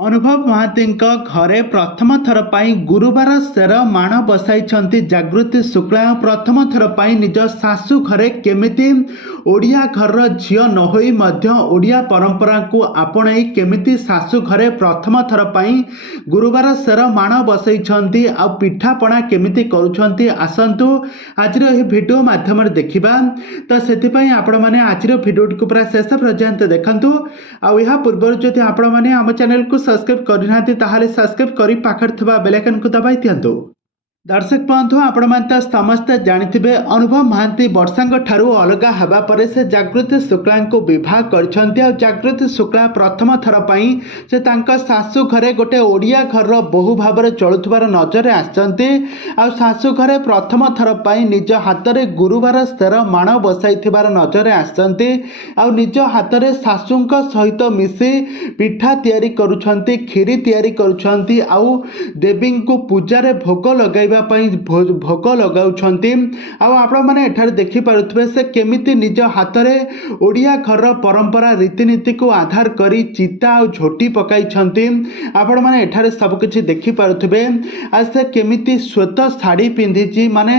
अनुभव महांती घरे प्रथम थर पर गुरुवार शेर माण बसाई जागृति शुक्ला प्रथम थर पर निज शाशु घरे केमिति ओडिया घर झील न होई मध्य ओडिया परंपरा को आपणाई केमिति शाशु घरे प्रथम थर पर गुरुवार शेर माण बसाई आ पिठापणा केमिति करुछंती आसंतु आज भिडियो माध्यम देखिबा। तो से आपण मैंने आज भिडियो को पूरा शेष पर्यंत देखंतु। आ पूर्व जदि आपण मैंने आम चैनल को सब्सक्राइब करना सब्सक्राइब कर पाखर थिबा बेल आइकन को दबाई दियंतु। दर्शक बंधु आपण माने समस्त जानिथिबे अनुभव महांती वर्षांग ठारू अलगा हेबा परे से जागृति शुक्ला को विवाह करछंती। आ जागृति शुक्ला प्रथम थर पई से तांका सासु घरे गोटे ओडिया घर बहु भाव में चलुथबार नजर आछंती। आ सासु घरे प्रथम थर पई निज हाथ में गुरुवार शेर माण बसाइथिबार नजर आछंती। आ निज हाथ में सासुंक सहित मिसी पिठा तैयारी करुछंती, खीरी तैयारी करुछंती, आ देवी को पूजा रे भोग लगाई भोग लगाउछंती। आपण माने एठार देखि पारुथबे से केमिति निज हाथ में ओडिया घर परंपरा रीतिनीति को आधार करी चिता और झोटी पकाई छंती। आपण माने एठार सब कुछ देखि पारुथबे। आज से केमिति श्वेत साड़ी पिंधिची माने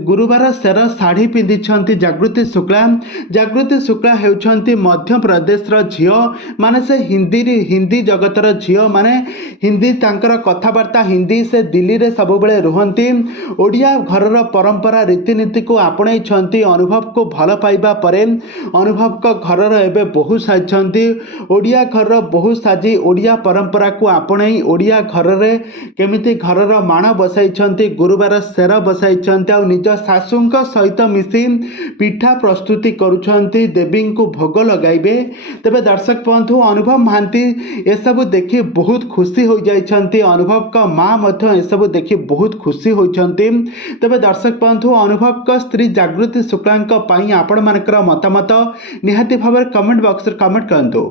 गुरुवार शेर साड़ी पिंधि छंती जागृति शुक्ला। जागृति शुक्ला हेउछंती मध्य प्रदेश रो झियो माने से हिंदी जगतर झियो माने हिंदी तांकर कथावार्ता हिंदी से दिल्ली रे सब बेले ओडिया घर परंपरा रीतिनीति को आपणई छंती। अनुभव को भल पाइबा परे अनुभव को घर एबे बहु साजती। ओडिया घर बहु साजी ओडिया परंपरा को आपणई ओडिया घर रे केमिति घर माण बसाई छंती, गुरुवार शेर बसाई छंती। आ निज शाशुंक सहित मिसी पिठा प्रस्तुति करुछंती, देवी को भोग लगाइबे। तबे दर्शक बंधु अनुभव महांती ए सब देखि बहुत खुशी हो जाइछंती। अनुभव का मां मध्य ए सब देखि बहुत खुशी होइछंती। तबे दर्शक बंधु अनुभव का स्त्री जागृति शुक्ला आपण मानकर मतामत निहाती भाव कमेंट बॉक्स रे कमेंट करंतु।